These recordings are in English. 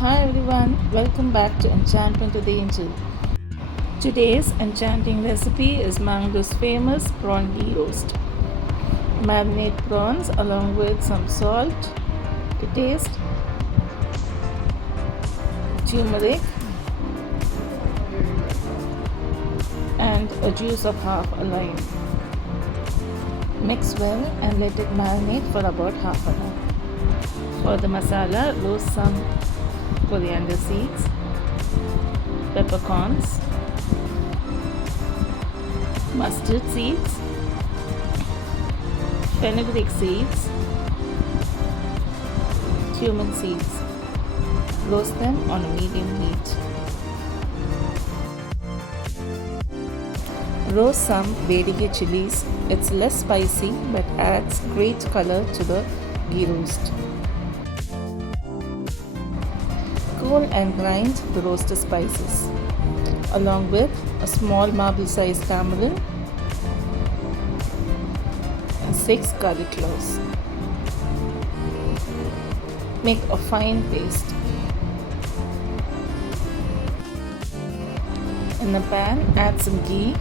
Hi everyone, welcome back to Enchantment of the Angel. Today's enchanting recipe is Mangalore's famous prawn ghee roast. Marinate prawns along with some salt to taste, turmeric, and a juice of half a lime. Mix well and let it marinate for about half an hour. For the masala, roast some coriander seeds, peppercorns, mustard seeds, fenugreek seeds, cumin seeds. Roast them on a medium heat. Roast some Byadagi chilies. It's less spicy but adds great color to the ghee roast. Cool and grind the roasted spices along with a small marble-sized tamarind and 6 garlic cloves. Make a fine paste. In a pan, add some ghee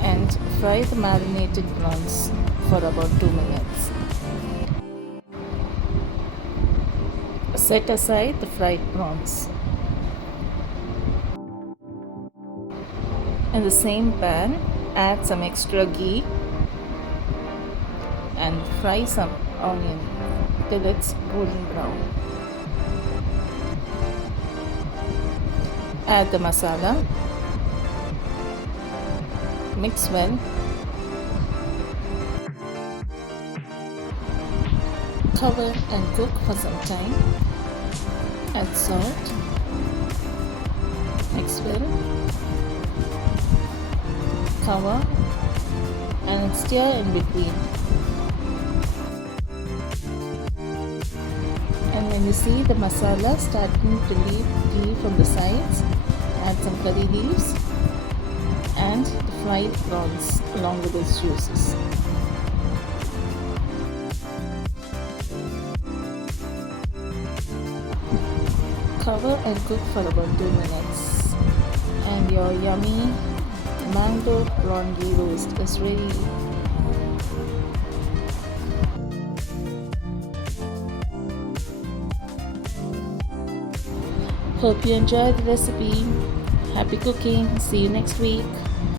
and fry the marinated prawns for about 2 minutes. Set aside the fried prawns. In the same pan, add some extra ghee and fry some onion till it's golden brown. Add the masala. Mix well. Cover and cook for some time. Add salt. Mix well. Cover and stir in between. And when you see the masala starting to leave ghee from the sides, add some curry leaves and the fried prawns along with its juices. Cover and cook for about 2 minutes and your yummy mango prawn ghee roast is ready. Hope you enjoyed the recipe. Happy cooking. See you next week.